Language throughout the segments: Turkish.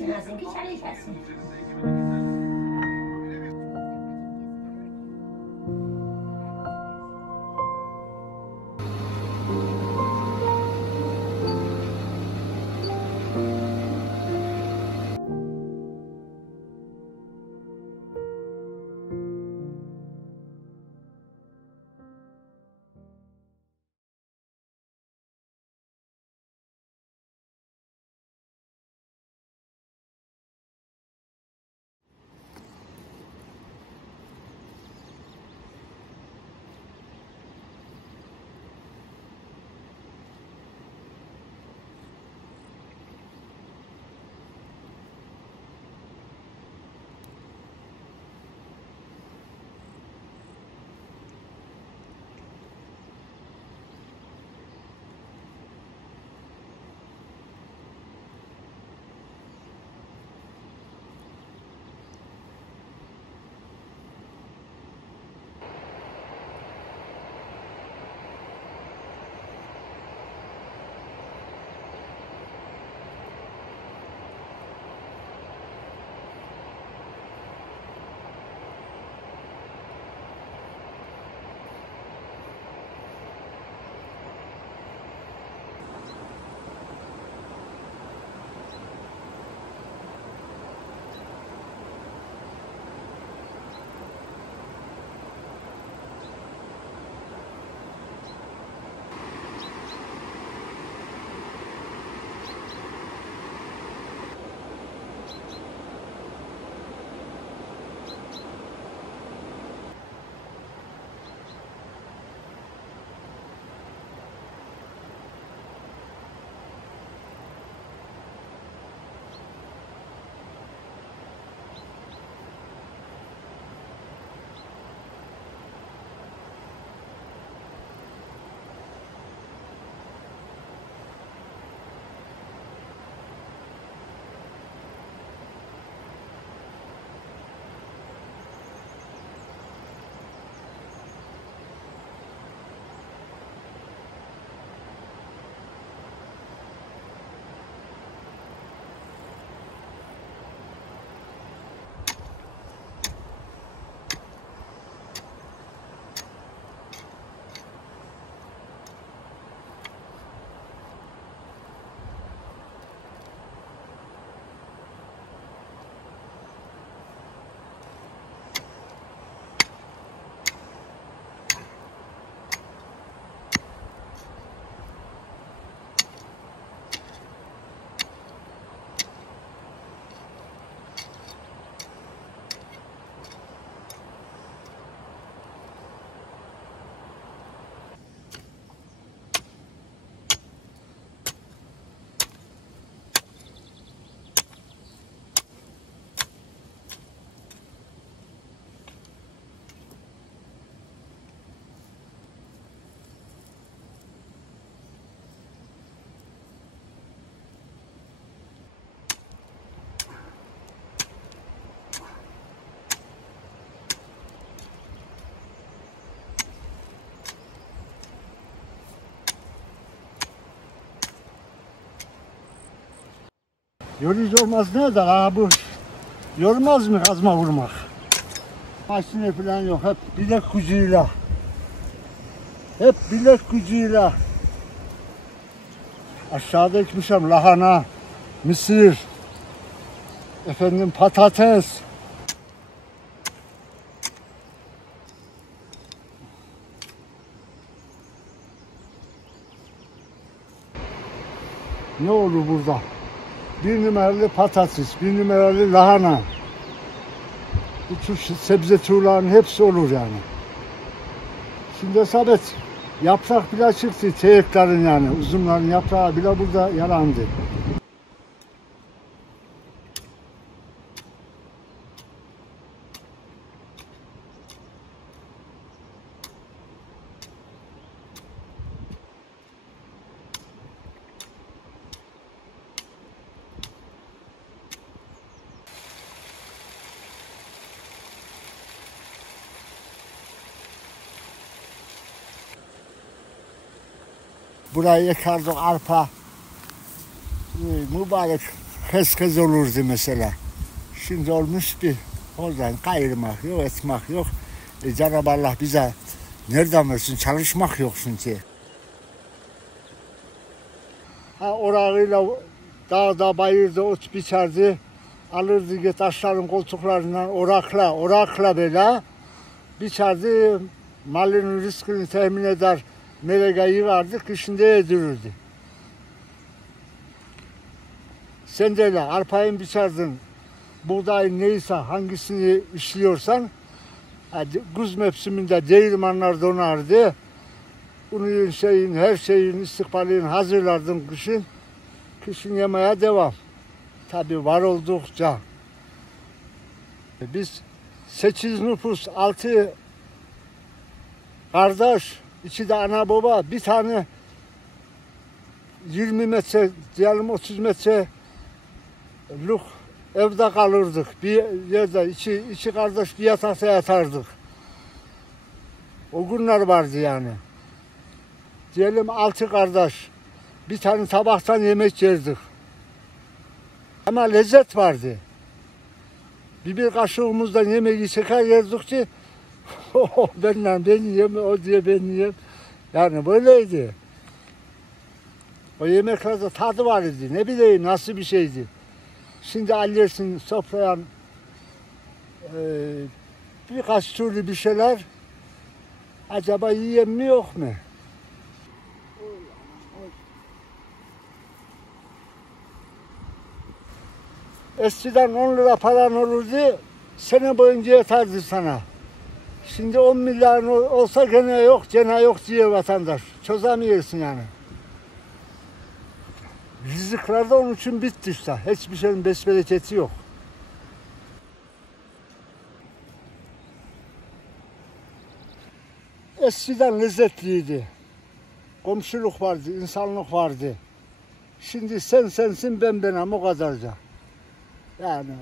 içmesin ki çay içersin. Yorucu olmaz ne eder ha bu? Yormaz mı kazma vurmak? Makine falan yok, hep bilek gücüyle. Hep bilek gücüyle. Aşağıda ekmişim lahana, mısır, efendim patates. Ne olur burada? Bir numaralı patates, bir numaralı lahana. Bu tür sebze türlerinin hepsi olur yani. Şimdi sabit yaprak bile çıktı, teyeklerin yani, uzunların yaprağı bile burada yalandı. Burayı ekerdik arpa. Mübarek kız olurdu mesela. Şimdi olmuş bir oradan kayırmak yok, etmek yok. Cenab-ı Allah bize nereden versin, çalışmak yok çünkü. Orağıyla dağda bayırda ot biçerdi. Alırdı taşların koltuklarından orakla böyle biçerdi. Malının rızkını temin eder. Melege yığardı, kışında yedirirdi. Sen de öyle arpayı biçerdin. Buğdayın neyse hangisini işliyorsan güz mevsiminde değirmanlar donardı. Unun her şeyin istikbalini hazırlardın kışın. Kışın yemeye devam. Tabi var oldukça. Biz 8 nüfus, 6 kardeş, 2 de ana baba, bir tane 20 metre, diyelim 30 metrelik evde kalırdık. Bir yerde iki kardeş bir yatakta yatardık. O günler vardı yani. Diyelim 6 kardeş, bir tane tabaktan yemek yerdik. Ama lezzet vardı. Bir kaşığımızdan yemeği çeker yerdik ki ben yiyeyim, o diye ben yiyeyim. Yani böyleydi. O yemeklerde tadı var idi. Ne bileyim nasıl bir şeydi. Şimdi alıyorsun sofraya birkaç türlü bir şeyler. Acaba yiyeyim mi yok mu? Eskiden 10 lira paran olurdu, sene boyunca yeterdi sana. Şimdi 10 milyar olsa gene yok diyor vatandaş. Çözemiyorsun yani. Rızıklar da onun için bitti işte. Hiçbir şeyin besbereketi yok. Eskiden lezzetliydi. Komşuluk vardı, insanlık vardı. Şimdi sensin ben benim o kadarca. Yani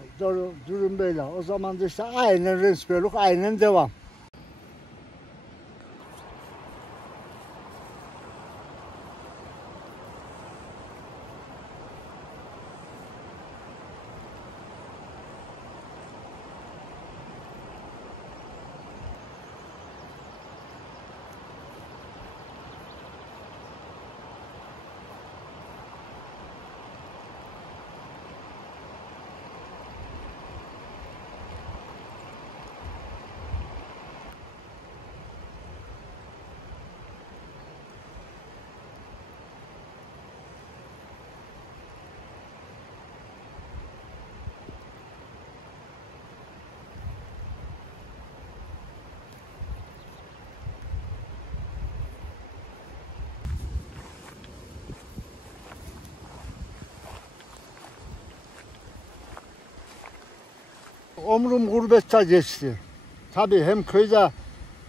durum böyle. O zaman da işte aynen rençbörlük, aynen devam. Ömrüm gurbette geçti. Tabii hem köyde,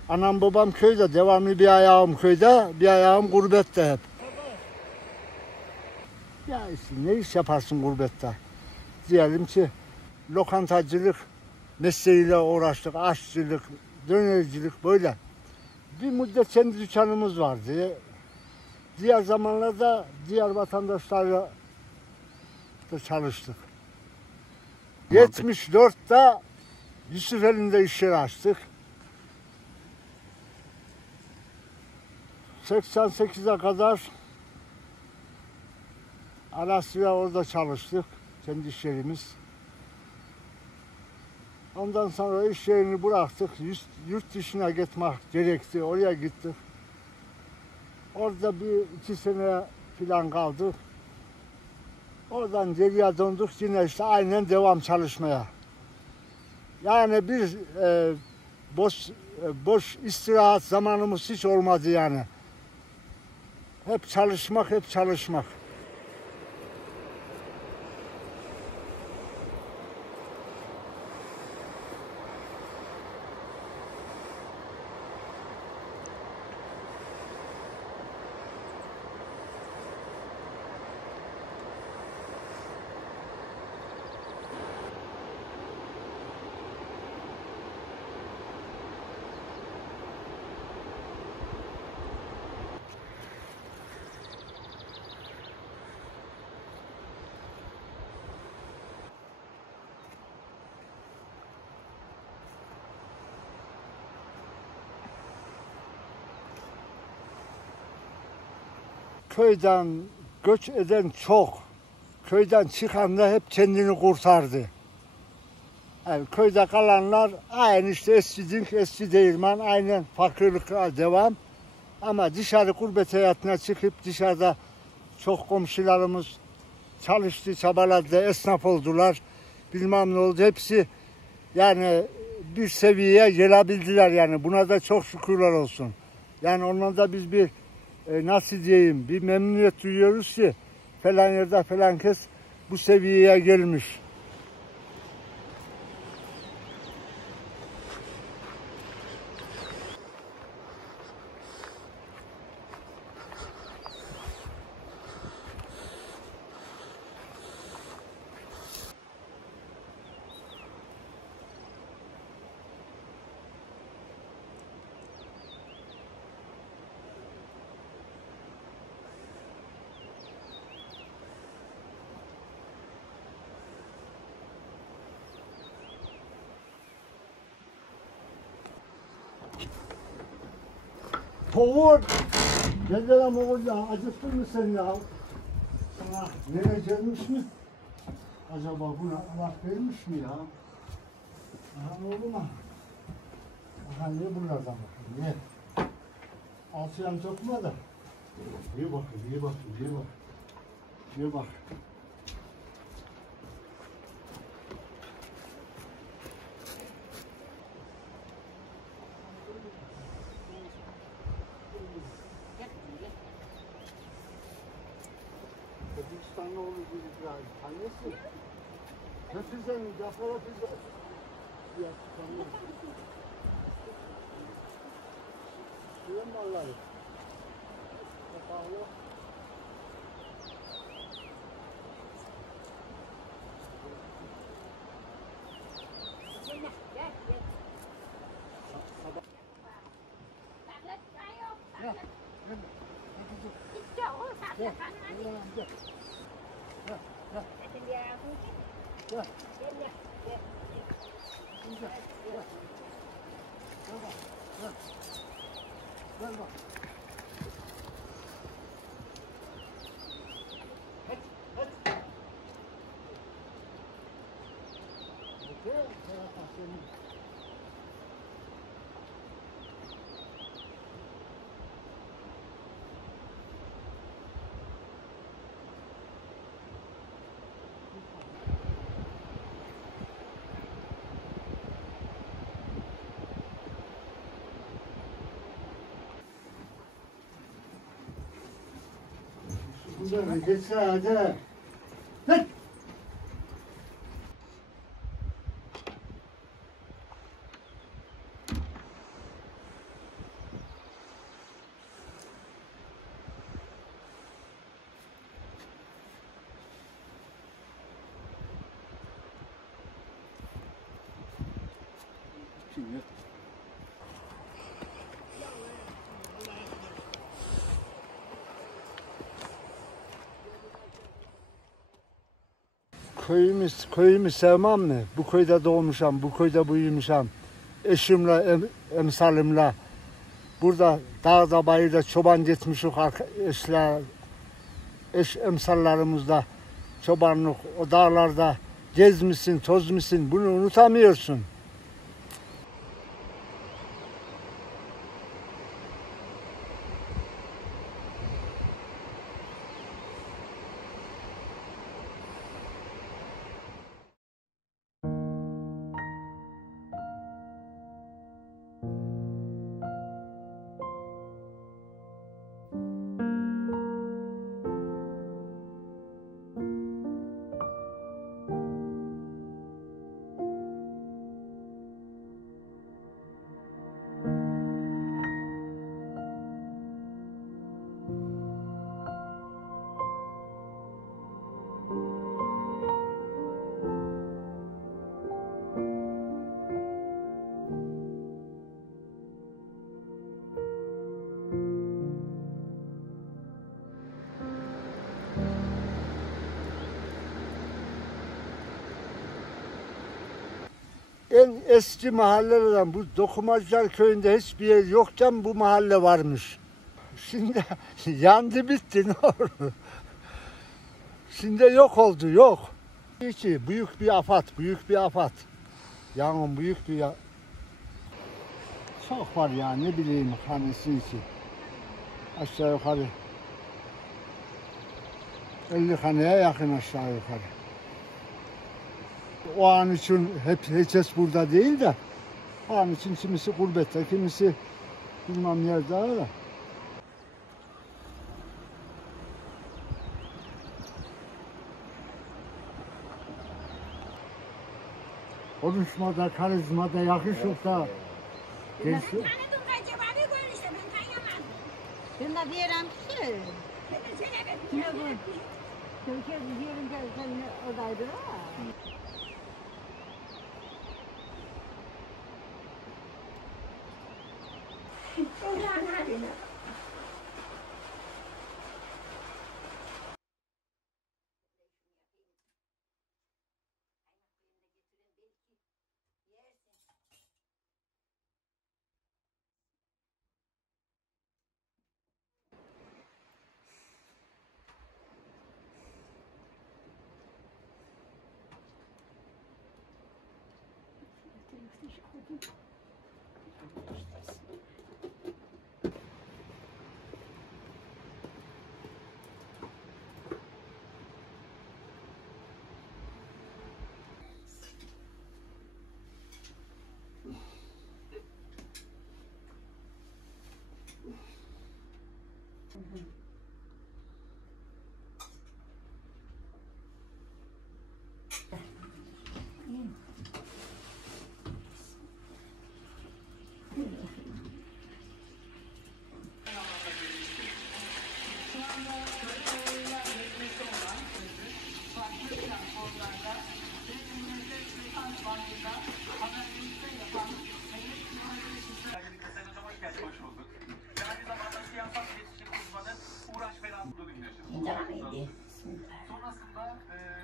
anam babam köyde, devamlı bir ayağım köyde, bir ayağım gurbette hep. Ya işte ne iş yaparsın gurbette? Diyelim ki lokantacılık mesleğiyle uğraştık, aşçılık, dönercilik böyle. Bir müddet kendi dükkanımız vardı. Diğer zamanlarda diğer vatandaşlarla da çalıştık. 74'te Yusufeli'nde iş yeri açtık. 88'e kadar Alasya orada çalıştık. Kendi iş yerimiz. Ondan sonra iş yerini bıraktık. Yurt dışına gitmek gerekti. Oraya gittik. Orada 2 sene falan kaldık. Oradan geriye döndük, yine işte aynen devam çalışmaya. Yani bir boş istirahat zamanımız hiç olmadı yani. Hep çalışmak, hep çalışmak. Köyden göç eden çok. Köyden çıkan da hep kendini kurtardı. Yani köyde kalanlar aynı işte eski dink, eski değirmen, aynen fakirlikle devam. Ama dışarı gurbet hayatına çıkıp dışarıda çok komşularımız çalıştı, çabaladı, esnaf oldular. Bilmem ne oldu. Hepsi yani bir seviyeye gelebildiler yani. Buna da çok şükürler olsun. Yani ondan da biz bir nasıl diyeyim bir memnuniyet duyuyoruz ki falan yerde falan kes bu seviyeye gelmiş. Oğul, gel oğul ya, acıktın mı sen ya? Sana nereye gelmiş mi? Acaba buna Allah vermiş mi ya? Aha oğlum ha. Aha niye bunlardan bakayım, niye? Altı yan sokma da. İyi bakın, iyi bakın, iyi bakın. İyi bak. Kırgızistanlı olur bir İbrahim. Annesi. Hepinizden yapara bize. Ya tanıyorsun. Duyuyor musun Allah'ı? Kapağı. Güzel, geçse hadi. Hadi. Şimdi. Köyümü sevmem mi? Bu köyde doğmuşam, bu köyde büyümüşam. Eşimle, emsalimle. Burada dağda bayırda çoban gitmişik eşler, eş emsallarımızla çobanlık o dağlarda gezmişsin, tozmuşsun. Bunu unutamıyorsun. En eski mahallelerden bu Dokumacılar köyünde hiçbir yer yokken bu mahalle varmış. Şimdi yandı bitti ne olur. Şimdi yok oldu yok. Ki büyük bir afat, büyük bir afat. Yangın büyük bir çok var ya ne bileyim hanesi için. Aşağı yukarı 50 haneye yakın aşağı yukarı. O an için herkes burada değil de o an için kimisi gurbette, kimisi bilmem nerede öyle. Konuşmada, karizmada, yakışıkta. Gençler. Ben de diyelim ki. Ne bu? Türkiye diyelim ki sen odaydı ha. Sonrasında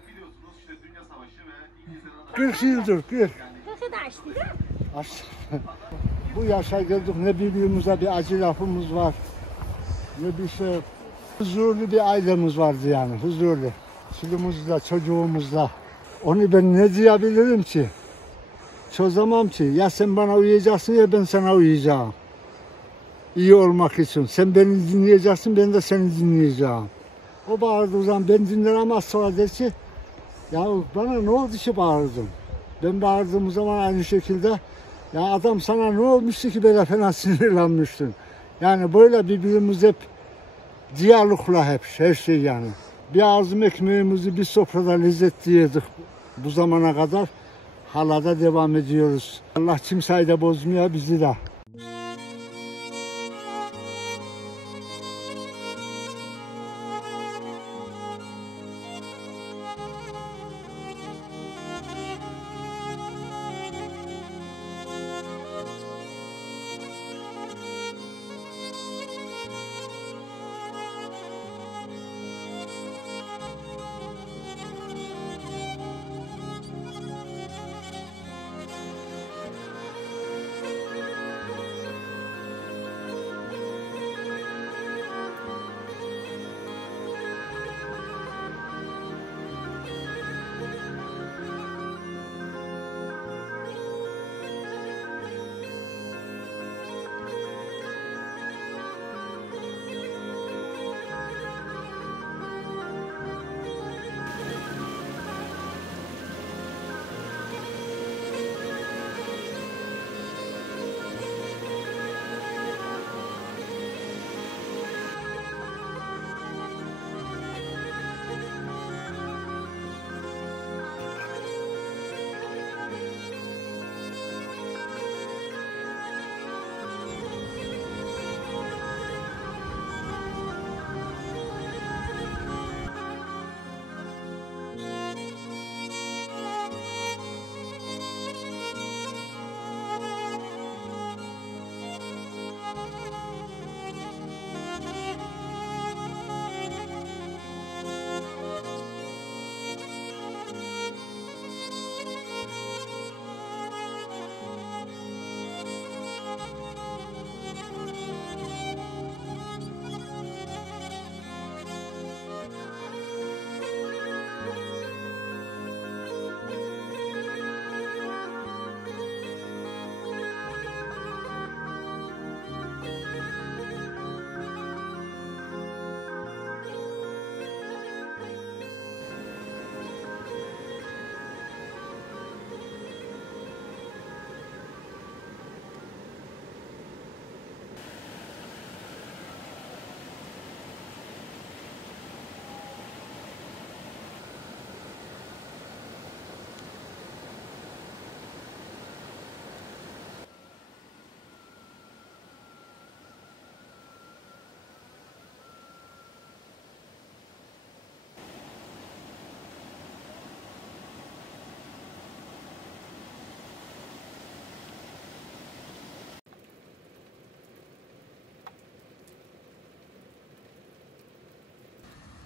biliyorsunuz işte Dünya Savaşı ve İngilizlerin 40 yıldır, 40. Nasıl da açtı da? Bu yaşa geldik ne birbirimize bir acı lafımız var. Ne bir şey. Huzurlu bir ailemiz vardı yani, huzurlu. Çoluğumuzla, çocuğumuzla. Onu ben ne diyebilirim ki? Çözemem ki. Ya sen bana uyacaksın ya ben sana uyuyacağım. İyi olmak için. Sen beni dinleyeceksin, ben de seni dinleyeceğim. O bağırdığı zaman ben dinlerim ama sonra der ki ya bana ne oldu ki bağırdın? Ben bağırdığım zaman aynı şekilde ya adam sana ne olmuştu ki böyle fena sinirlenmiştin? Yani böyle birbirimiz hep diyalogla hep her şey yani. Bir ağzım ekmeğimizi bir sofrada lezzetli yedik bu zamana kadar. Hala da devam ediyoruz. Allah kimseyi de bozmuyor bizi de.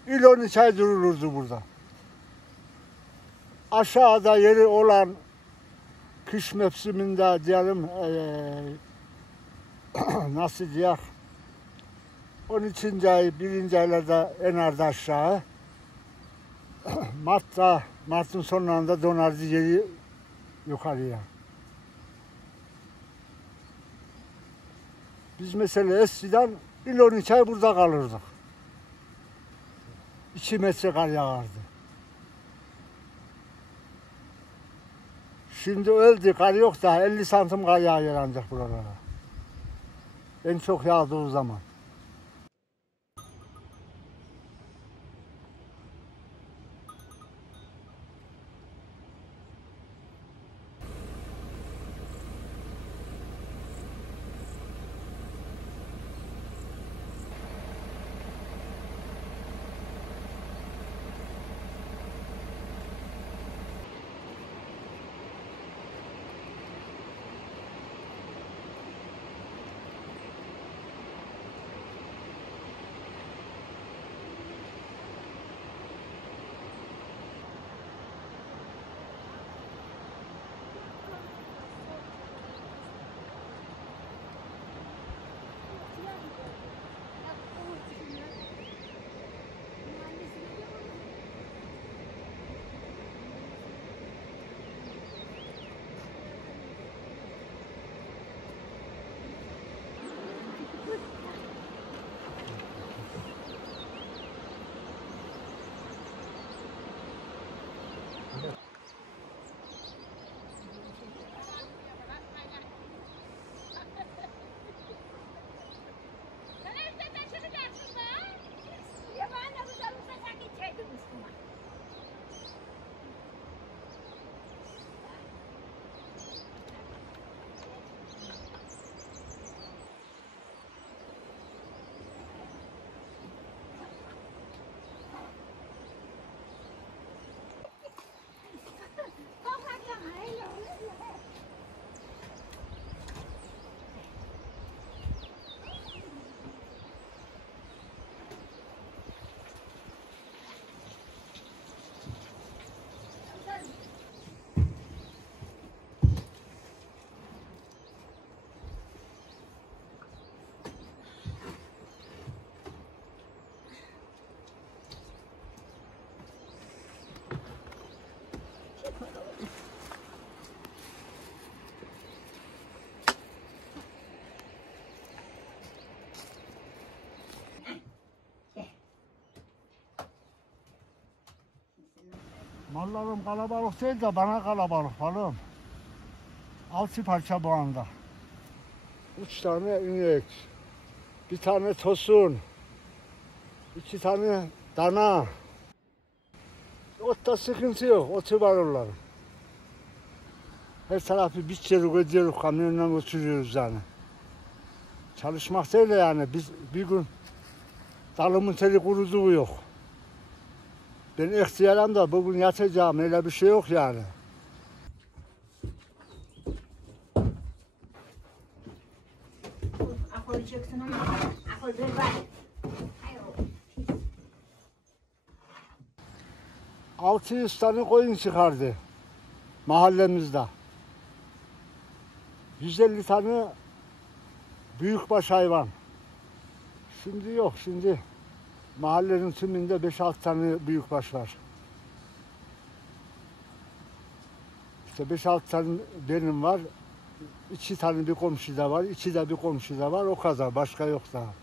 İl 12 ay durulurdu burada. Aşağıda yeri olan kış mevsiminde diyelim nasıl diyek 12. ay 1. aylarda inerdi aşağı. Mart'ın sonlarında donardı yeri yukarıya. Biz mesela eskiden il 12 ay burada kalırdık. 2 metre kar yağardı. Şimdi öldü, kar yok da 50 santim kar yağıyor ancak buralara. En çok yağdığı zaman. Mallarım kalabalık değil de bana kalabalık balım. 6 parça bu anda. 3 tane inek, 1 tane tosun, 2 tane dana. Otta sıkıntı yok, otu var onların. Her tarafı biçiyoruz, ödüyoruz, kamyonla götürüyoruz yani. Çalışmak değil yani, biz bir gün dalımın teli kuruduğu yok. Ben ihtiyarım da bugün yatacağım, öyle bir şey yok yani. Akıl çıksın ama akıl bir var. 600 tane koyun çıkardı mahallemizde. 150 tane büyükbaş hayvan. Şimdi yok, şimdi mahallenin tümünde 5-6 tane büyükbaş var. İşte 5-6 tane benim var, 2 tane bir komşuda var, 2 de bir komşuda var, o kadar, başka yok daha.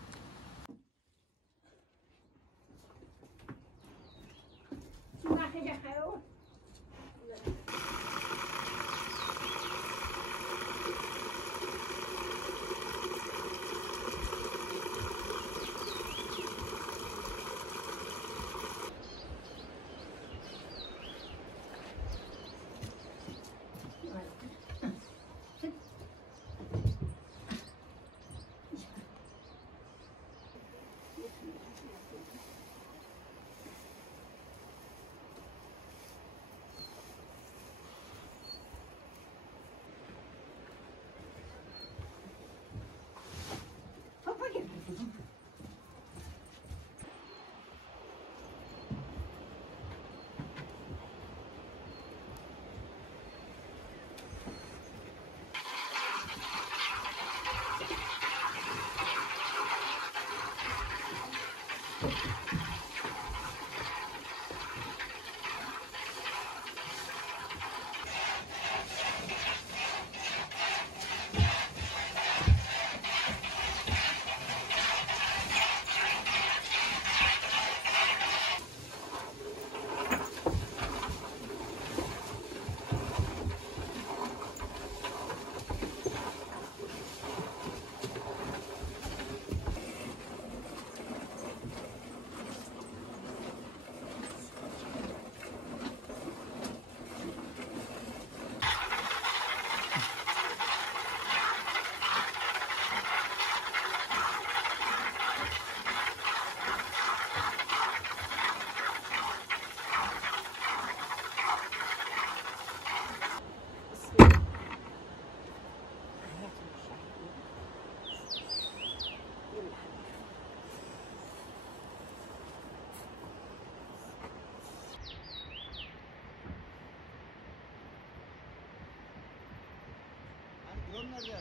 nerede?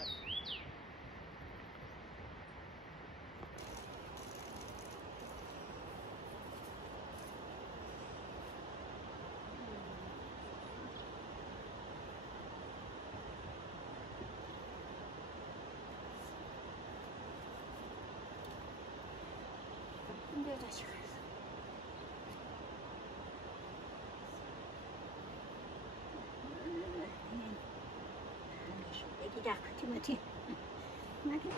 Böyle çıkarız. Bir dakika Timothy. Hadi.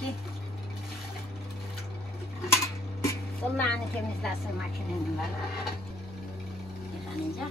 Ki kulağını temizlesin makinenin bana. Yıkanacak.